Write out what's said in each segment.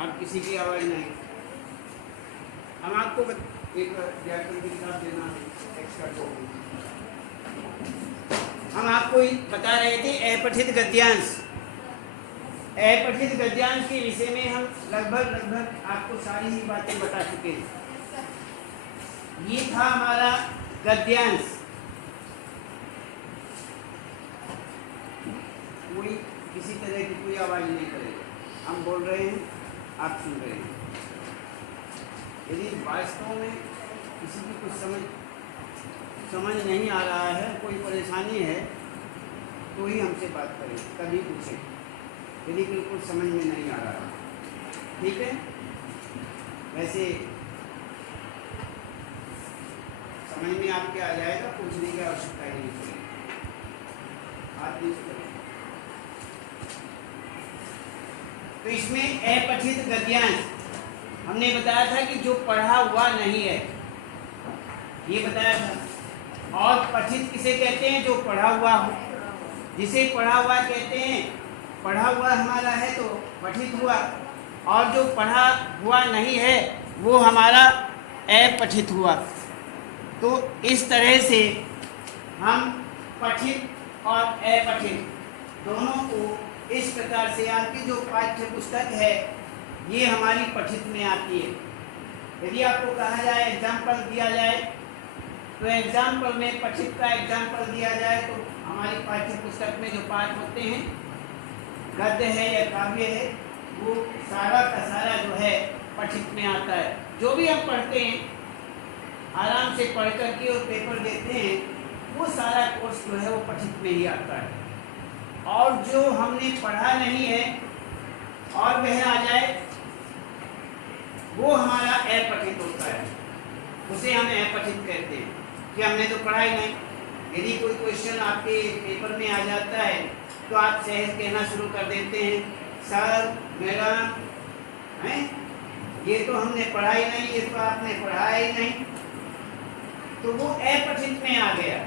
आप किसी की आवाज़ नहीं। हम आपको एक व्याकरण की किताब देना है एक्स्ट्रा कॉपी। हम आपको बता रहे थे अपठित गद्यांश। अपठित गद्यांश के विषय में हम लगभग आपको सारी ही बातें बता चुके हैं। ये था हमारा गद्यांश। कोई किसी तरह की कोई आवाज़ नहीं करेगा। हम बोल रहे हैं, आप सुन रहे हैं। यदि वास्तव में किसी की कुछ समझ नहीं आ रहा है, कोई परेशानी है, तो ही हमसे बात करें, कभी पूछें। यदि बिल्कुल समझ में नहीं आ रहा, ठीक है। वैसे समझ में आपके आ जाएगा, पूछने की आवश्यकता ही नहीं पड़ेगी। आप नहीं करें। तो इसमें अपठित गद्यांश हमने बताया था कि जो पढ़ा हुआ नहीं है, ये बताया था। और पठित किसे कहते हैं? जो पढ़ा हुआ हो। जिसे पढ़ा हुआ कहते हैं, पढ़ा हुआ हमारा है तो पठित हुआ, और जो पढ़ा हुआ नहीं है वो हमारा अपठित हुआ। तो इस तरह से हम पठित और अपठित दोनों को इस प्रकार से, आपकी जो पाठ्य पुस्तक है ये हमारी पठित में आती है। यदि आपको कहा जाए, एग्जाम्पल दिया जाए, तो एग्जाम्पल में पठित का एग्जाम्पल दिया जाए तो हमारी पाठ्य पुस्तक में जो पाठ होते हैं, गद्य है या काव्य है, वो सारा का सारा जो है पठित में आता है। जो भी हम पढ़ते हैं, आराम से पढ़ करके और पेपर देते हैं, वो सारा कोर्स जो है वो पठित में ही आता है। और जो हमने पढ़ा नहीं है और वह आ जाए, वो हमारा अपठित होता है। उसे हम अपठित कहते हैं कि हमने तो पढ़ा ही नहीं। यदि कोई क्वेश्चन आपके पेपर में आ जाता है तो आप सहज कहना शुरू कर देते हैं, सर मैडम हैं, ये तो हमने पढ़ा ही नहीं, ये तो आपने पढ़ा ही नहीं, तो वो अपठित में आ गया।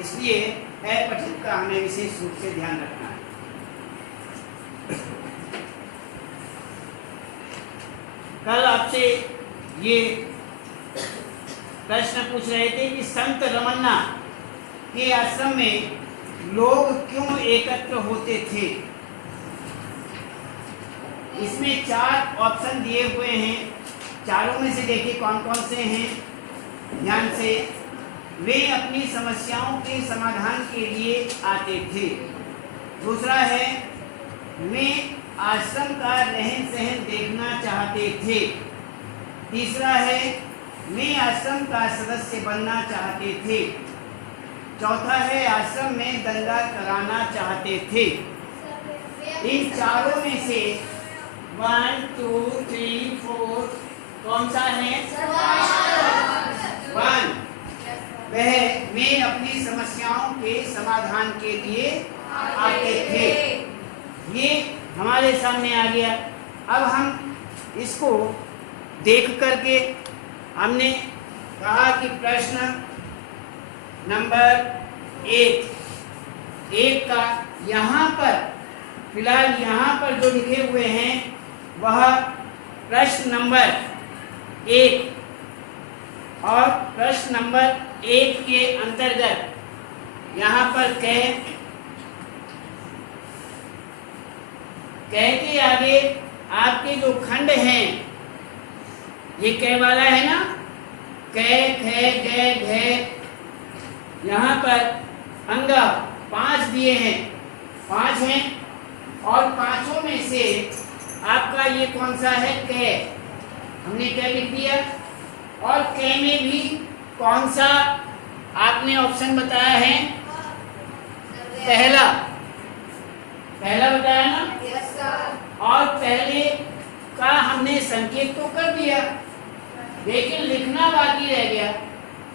इसलिए अपठित का हमें विशेष रूप से ध्यान रखना है। कल आपसे ये प्रश्न पूछ रहे थे कि संत रमन्ना के आश्रम में लोग क्यों एकत्र होते थे। इसमें 4 ऑप्शन दिए हुए हैं। चारों में से देखिए कौन कौन से हैं, ध्यान से। वे अपनी समस्याओं के समाधान के लिए आते थे। दूसरा है, वे आश्रम का रहन सहन देखना चाहते थे। तीसरा है, वे आश्रम का सदस्य बनना चाहते थे। चौथा है, आश्रम में दंगा कराना चाहते थे। इन चारों में से 1 2 3 4 कौन सा है? 1। वह वे अपनी समस्याओं के समाधान के लिए आते थे। ये हमारे सामने आ गया। अब हम इसको देख करके हमने कहा कि प्रश्न नंबर 1 का यहाँ पर फिलहाल यहाँ पर जो लिखे हुए हैं वह प्रश्न नंबर 1, और प्रश्न नंबर 1 के अंतर्गत यहाँ पर कह के आगे आपके जो खंड हैं, ये कै वाला है ना, कै खे गे घे, यहाँ पर अंग 5 दिए हैं, 5 हैं, और पांचों में से आपका ये कौन सा है? कै। हमने कै लिख दिया। और कै में भी कौन सा आपने ऑप्शन बताया है? पहला बताया ना। और पहले का हमने संकेत तो कर दिया, लेकिन लिखना बाकी रह गया,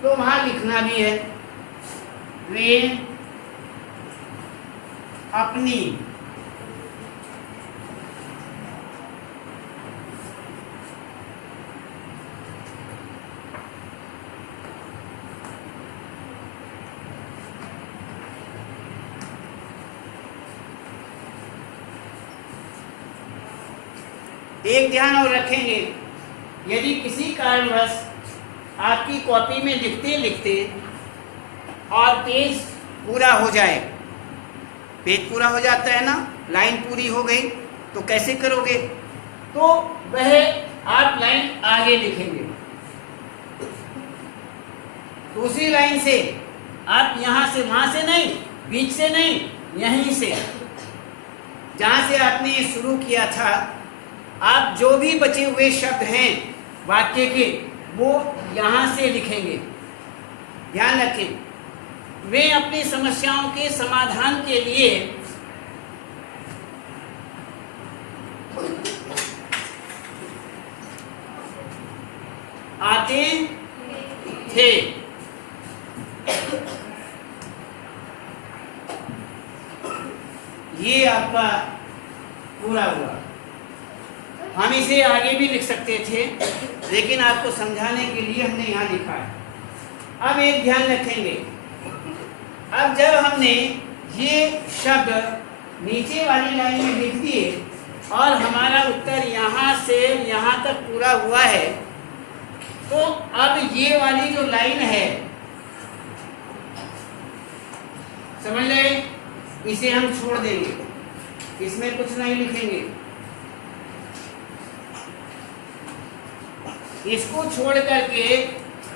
तो वहां लिखना भी है। वे अपनी एक ध्यान और रखेंगे, यदि किसी कारणवश आपकी कॉपी में लिखते लिखते और पेज पूरा हो जाए, पेज पूरा हो जाता है ना, लाइन पूरी हो गई, तो कैसे करोगे? तो वह आप लाइन आगे लिखेंगे, दूसरी लाइन से आप यहां से वहां से नहीं, बीच से नहीं, यहीं से जहां से आपने ये शुरू किया था, आप जो भी बचे हुए शब्द हैं वाक्य के, वो यहां से लिखेंगे। ध्यान रखें, वे अपनी समस्याओं के समाधान के लिए आते थे। ये आपका पूरा हुआ। हम इसे आगे भी लिख सकते थे, लेकिन आपको समझाने के लिए हमने यहाँ लिखा है। अब एक ध्यान रखेंगे, अब जब हमने ये शब्द नीचे वाली लाइन में लिख दिए और हमारा उत्तर यहाँ से यहाँ तक पूरा हुआ है, तो अब ये वाली जो लाइन है, समझ रहे, इसे हम छोड़ देंगे, इसमें कुछ नहीं लिखेंगे। इसको छोड़ करके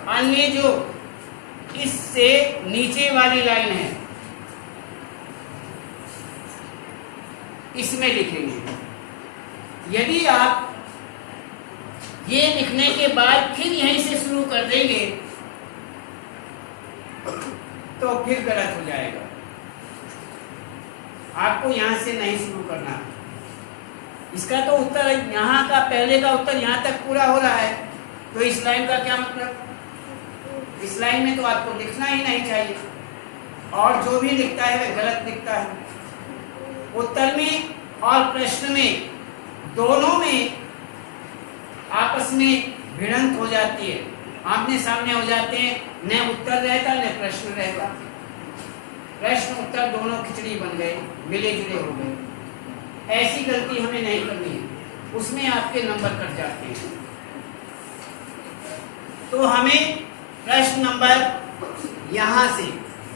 अन्य जो इससे नीचे वाली लाइन है, इसमें लिखेंगे। यदि आप ये लिखने के बाद फिर यहीं से शुरू कर देंगे तो फिर गलत हो जाएगा। आपको यहां से नहीं शुरू करना। इसका तो उत्तर यहाँ का, पहले का उत्तर यहाँ तक पूरा हो रहा है, तो इस लाइन का क्या मतलब? इस लाइन में तो आपको लिखना ही नहीं चाहिए, और जो भी लिखता है वह गलत लिखता है। उत्तर में और प्रश्न में, दोनों में आपस में भिड़ंत हो जाती है, आमने सामने हो जाते हैं, न उत्तर रहता न प्रश्न रहता। प्रश्न उत्तर दोनों खिचड़ी बन गए, मिले जुले हो गए। ऐसी गलती हमें नहीं करनी है, उसमें आपके नंबर कट जाते हैं। तो हमें प्रश्न नंबर यहां से,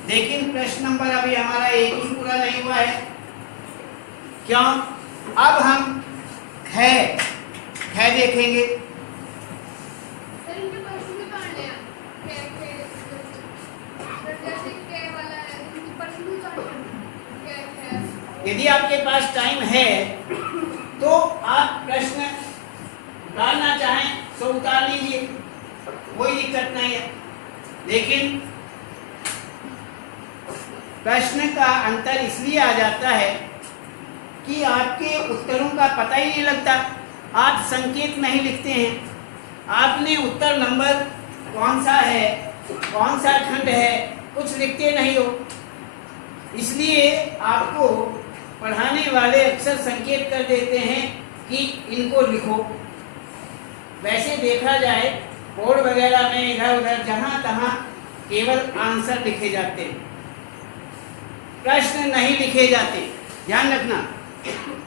लेकिन प्रश्न नंबर अभी हमारा एक ही पूरा नहीं हुआ है। क्यों? अब हम ख देखेंगे। यदि आपके पास टाइम है तो आप प्रश्न उतारना चाहें तो उतार लीजिए, कोई दिक्कत नहीं है। लेकिन प्रश्न का अंतर इसलिए आ जाता है कि आपके उत्तरों का पता ही नहीं लगता, आप संकेत नहीं लिखते हैं, आपने उत्तर नंबर कौन सा है, कौन सा खंड है, कुछ लिखते नहीं हो। इसलिए आपको पढ़ाने वाले अक्सर संकेत कर देते हैं कि इनको लिखो। वैसे देखा जाए बोर्ड वगैरह में इधर उधर जहां तहां केवल आंसर लिखे जाते हैं, प्रश्न नहीं लिखे जाते। ध्यान रखना,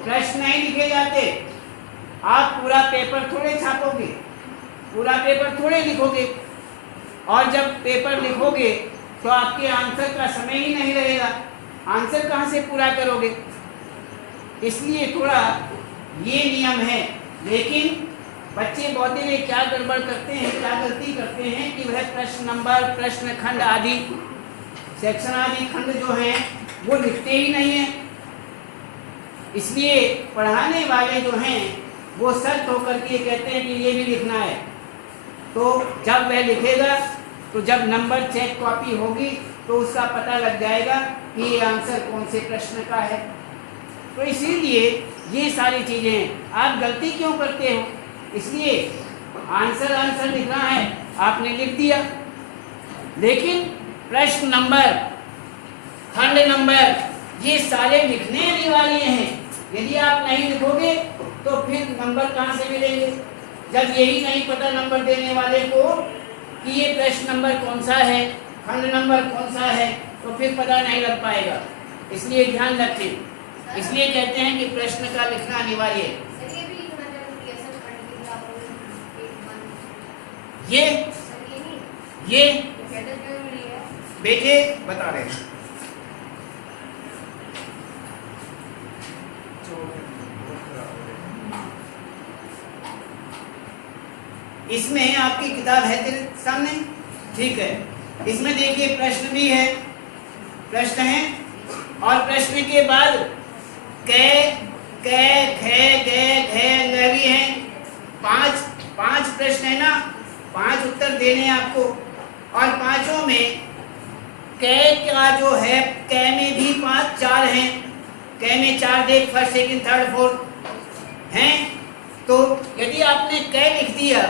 प्रश्न नहीं लिखे जाते। आप पूरा पेपर थोड़े छापोगे, पूरा पेपर थोड़े लिखोगे, और जब पेपर लिखोगे तो आपके आंसर का समय ही नहीं रहेगा, आंसर कहाँ से पूरा करोगे? इसलिए थोड़ा ये नियम है। लेकिन बच्चे बहुत ही क्या गड़बड़ करते हैं, क्या गलती करते हैं कि वह प्रश्न नंबर, प्रश्न खंड आदि, सेक्शन आदि खंड जो हैं वो लिखते ही नहीं हैं। इसलिए पढ़ाने वाले जो हैं वो सख्त होकर के कहते हैं कि ये भी लिखना है। तो जब वह लिखेगा तो जब नंबर चेक कॉपी होगी तो उसका पता लग जाएगा कि ये आंसर कौन से प्रश्न का है। तो इसीलिए ये सारी चीज़ें हैं। आप गलती क्यों करते हो? इसलिए आंसर लिखना है, आपने लिख दिया, लेकिन प्रश्न नंबर, खंड नंबर, ये सारे लिखने अनिवार्य हैं। यदि आप नहीं लिखोगे तो फिर नंबर कहाँ से मिलेंगे? जब यही नहीं पता नंबर देने वाले को कि ये प्रश्न नंबर कौन सा है, खंड नंबर कौन सा है, तो फिर पता नहीं लग पाएगा। इसलिए ध्यान रखें, इसलिए कहते हैं कि प्रश्न का लिखना अनिवार्य है। ये बेटे बता रहे हैं। इसमें आपकी किताब है तेरे सामने, ठीक है। इसमें देखिए प्रश्न भी है, प्रश्न है और प्रश्न के बाद कै कै खे गे घे ग भी है। पांच प्रश्न है ना, 5 उत्तर देने हैं आपको। और पांचों में कै का जो है, कै में भी 4 हैं। कै में 4 देख, फर्स्ट सेकंड थर्ड फोर्थ हैं। तो यदि आपने कै लिख दिया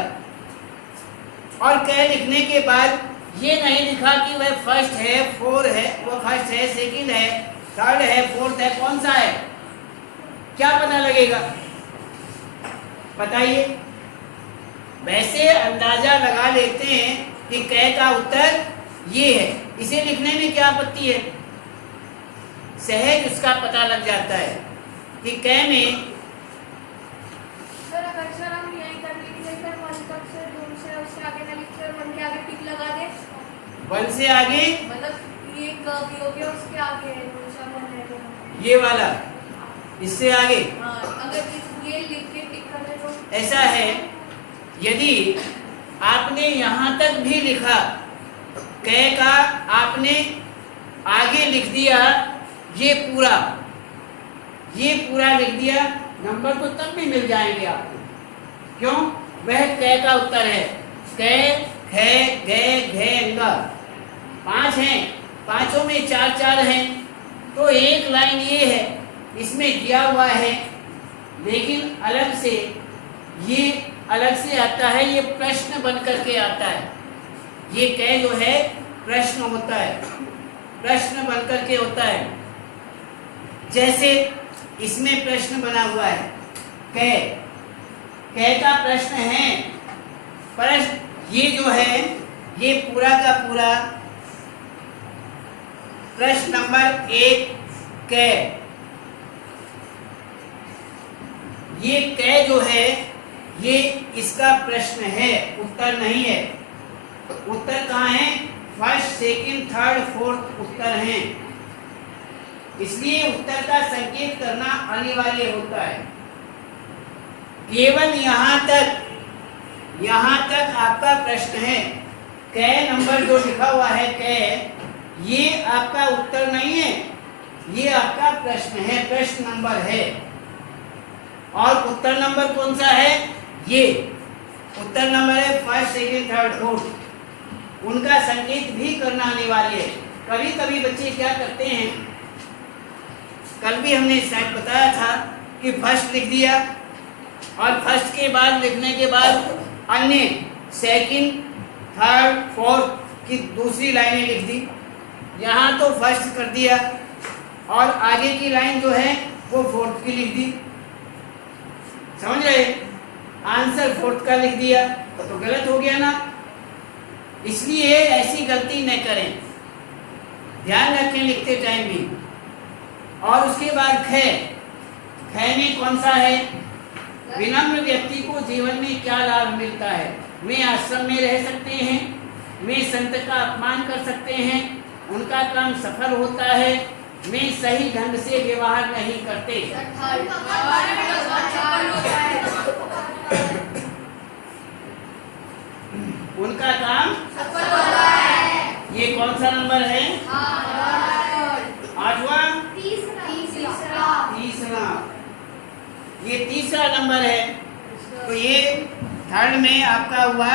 और कै लिखने के बाद ये नहीं लिखा कि वह फर्स्ट है, फोर है, वो फर्स्ट है, सेकंड है, थर्ड है, फोर्थ है, कौन सा है, क्या पता लगेगा? बताइए। वैसे अंदाजा लगा लेते हैं कि कै का उत्तर ये है, इसे लिखने में क्या आपत्ति है? सहज उसका पता लग जाता है कि कै में वन से आगे, मतलब ये कभी उसके आगे है, ये वाला इससे आगे। अगर ये लिख के टिक कर दे तो ऐसा है, यदि आपने यहाँ तक भी लिखा, कै का आपने आगे लिख दिया, ये पूरा लिख दिया, नंबर तो तब भी मिल जाएंगे आपको। क्यों? वह कै का उत्तर है। कै खे गे घे ग 5 हैं, पांचों में 4 हैं, तो एक लाइन ये है, इसमें दिया हुआ है, लेकिन अलग से ये अलग से आता है, ये प्रश्न बन करके आता है। ये कै जो है प्रश्न होता है, प्रश्न बन करके होता है। जैसे इसमें प्रश्न बना हुआ है, कै का प्रश्न है। प्रश्न ये जो है, ये पूरा का पूरा प्रश्न नंबर 1 कै। ये कै जो है, ये इसका प्रश्न है, उत्तर नहीं है। उत्तर कहाँ है? फर्स्ट सेकंड थर्ड फोर्थ उत्तर हैं, इसलिए उत्तर का संकेत करना अनिवार्य होता है। केवल यहाँ तक आपका प्रश्न है। कै नंबर जो लिखा हुआ है कै, ये आपका उत्तर नहीं है, ये आपका प्रश्न है, प्रश्न नंबर है। और उत्तर नंबर कौन सा है? ये उत्तर नंबर है फर्स्ट सेकंड थर्ड फोर्थ। उनका संकेत भी करना अनिवार्य है। कभी कभी बच्चे क्या करते हैं, कल भी हमने शायद बताया था कि फर्स्ट लिख दिया और फर्स्ट के बाद लिखने के बाद अन्य सेकंड थर्ड फोर्थ की दूसरी लाइनें लिख दी। यहाँ तो फर्स्ट कर दिया और आगे की लाइन जो है वो फोर्थ की लिख दी। समझ रहे? आंसर फोर्थ का लिख दिया तो गलत हो गया ना। इसलिए ऐसी गलती न करें, ध्यान रखें लिखते टाइम भी। और उसके बाद खे में कौन सा है? विनम्र व्यक्ति को जीवन में क्या लाभ मिलता है? वे आश्रम में रह सकते हैं, वे संत का अपमान कर सकते हैं, उनका काम सफल होता है, वे सही ढंग से व्यवहार नहीं करते। उनका काम सफल होता है। ये कौन सा नंबर है? 8वां, तीसरा। ये तीसरा नंबर है, तो ये थर्ड में आपका हुआ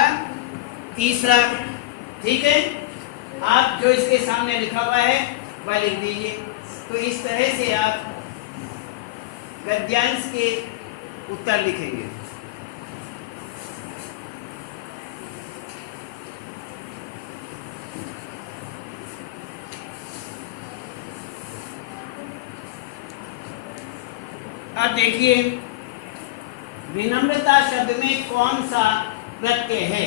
तीसरा। ठीक है, आप जो इसके सामने लिखा हुआ है वह लिख दीजिए। तो इस तरह से आप गद्यांश के उत्तर लिखेंगे। अब देखिए, विनम्रता शब्द में कौन सा प्रत्यय है?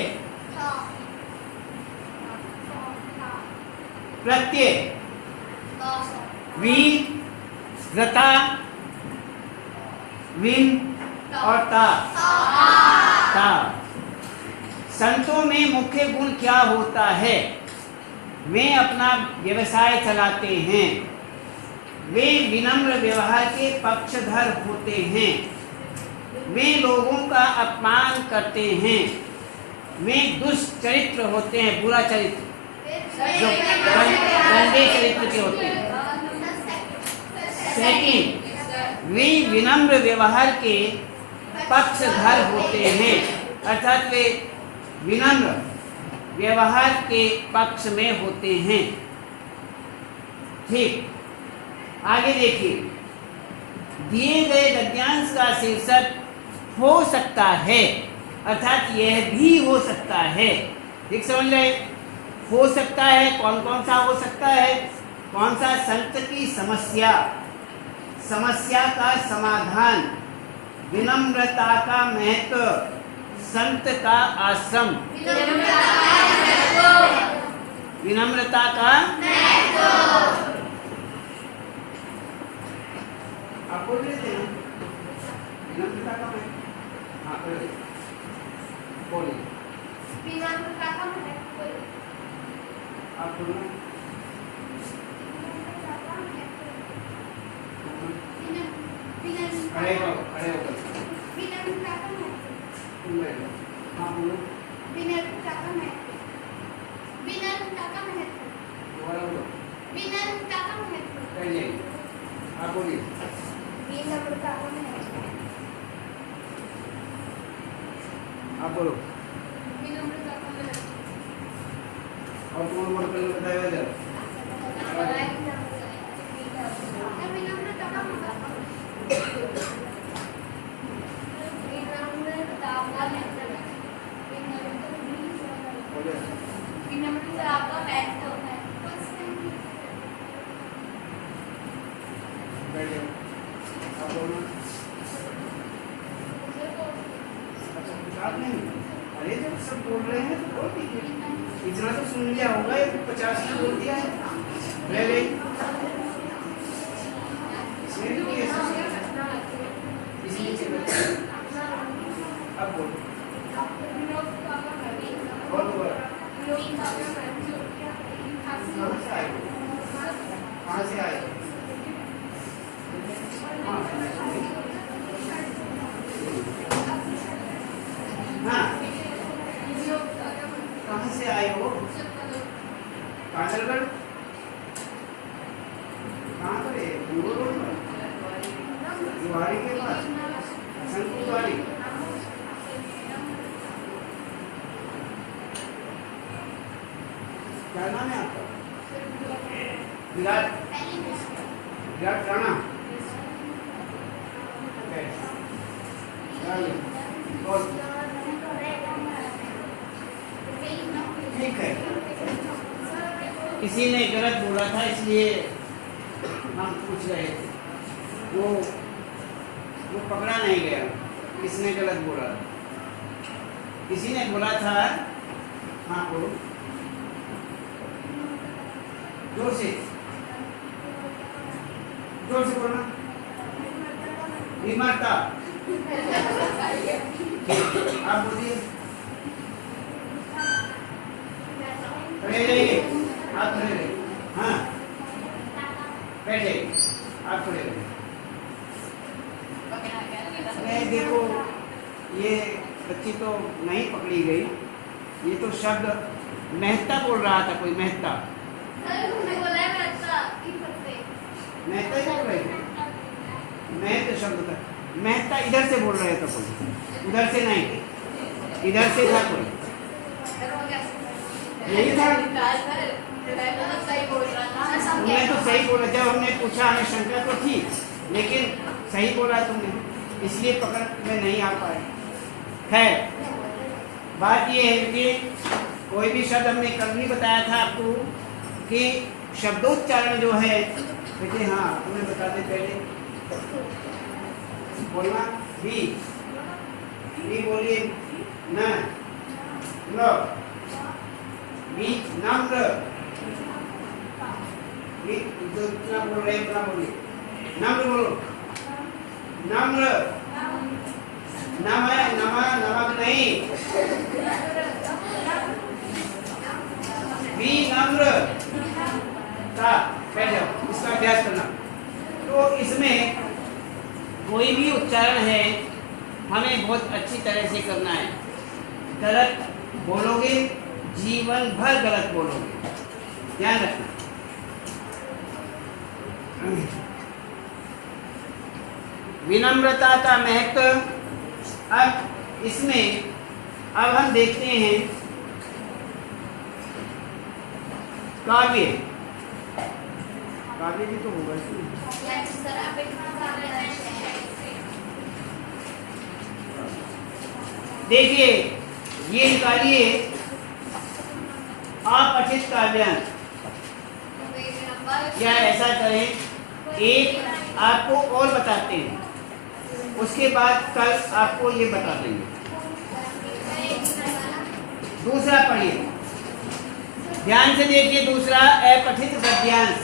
प्रत्यय वी, व्रता, विन और ता। संतों में मुख्य गुण क्या होता है? वे अपना व्यवसाय चलाते हैं, वे विनम्र व्यवहार के पक्षधर होते हैं, वे लोगों का अपमान करते हैं, वे दुष्चरित्र होते हैं, बुरा चरित्र जो गंदे चरित्र के होते हैं। सेकंड, वे विनम्र व्यवहार के पक्षधर होते हैं, अर्थात वे विनम्र व्यवहार के पक्ष में होते हैं। ठीक, आगे देखिए, दिए गए गद्यांश का शीर्षक हो सकता है, अर्थात यह भी हो सकता है। ठीक समझ रहे? हो सकता है, कौन कौन सा हो सकता है? कौन सा? संत की समस्या, समस्या का समाधान, विनम्रता का महत्व, संत का आश्रम, विनम्रता का आप बोल रहे थे ना, विनम्रता का महत्व। हाँ बोलिए, विनम्रता का महत्व, आप बोलो। खड़े हो, खड़े हो। विनम्रता का महत्व, तुम बैठो। हाँ बोलो। विनम्रता का महत्व, विनम्रता का महत्व, दोबारा बोलो। विनम्रता का महत्व, पहले आप बोलिए। विनम्रता का महत्व, आप बोलो। विनम्रता का महत्व, और तुम बोल पहले बताया जरा। विनम्रता का महत्व, विनम्रता का महत्व है। बैठो। आप बोलो। अच्छा कुछ आप नहीं? अरे जब सब बोल रहे हैं तो बोल दीजिए। इतना तो सुन लिया होगा, ये 50 की बोल दिया है। ले ले। इसमें भी कोई ऐसा इसलिए से बच्चे। अब बोलो। और दोबारा। कहाँ से आए? कहाँ से आए? हाँ, कहाँ से आए हो? काजलगढ़? कहाँ पर है? गुरु रोड पर? जुआरी के पास? संतु जुआरी? क्या नाम है आपका? विराट? विराट राणा? ठीक है, किसी ने गलत बोला था इसलिए हम पूछ रहे थे। वो पकड़ा नहीं गया, किसने गलत बोला? किसी ने बोला था। हाँ बोलो, जोर से, जोर से बोलना। विमर्ता। आप बोलिए। खड़े रहिए, आप खड़े रहिए। हाँ बैठ जाइए, आप खड़े रहिए। अरे देखो, ये बच्ची तो नहीं पकड़ी गई। ये तो शब्द मेहता बोल रहा था, कोई मेहता। मेहता ही बोल रहे थे। मेहता शब्द था, मेहता इधर से बोल रहे थे कोई, उधर से नहीं, इधर से था कोई। यही था। तुमने तो सही बोला, जब हमने पूछा हमें शंका तो थी, लेकिन सही बोला तुमने, इसलिए पकड़ में नहीं आ पाए। है बात ये है कि कोई भी शब्द हमने कल भी बताया था आपको कि शब्दोच्चारण जो है बेटे, हाँ तुम्हें बता दे पहले बोलना। भी बोलिए न, लो भी नम्र, भी जो इतना बोल रहे इतना बोलिए। नम्र बोलो, नम्र। नम है, नमा नमक नहीं। विनम्रता, बैठ जाओ, इसका अभ्यास करना। तो इसमें कोई भी उच्चारण है हमें बहुत अच्छी तरह से करना है। गलत बोलोगे जीवन भर गलत बोलोगे, ध्यान रखना। विनम्रता का महत्व। अब इसमें अब हम देखते हैं काव्य। काव्य भी तो होगा इसमें। देखिए ये निकालिए अपठित काव्यांश, या ऐसा करें एक आपको और बताते हैं, उसके बाद कल आपको ये बता देंगे। दूसरा पढ़िए, ध्यान से देखिए। दूसरा अपठित गद्यांश।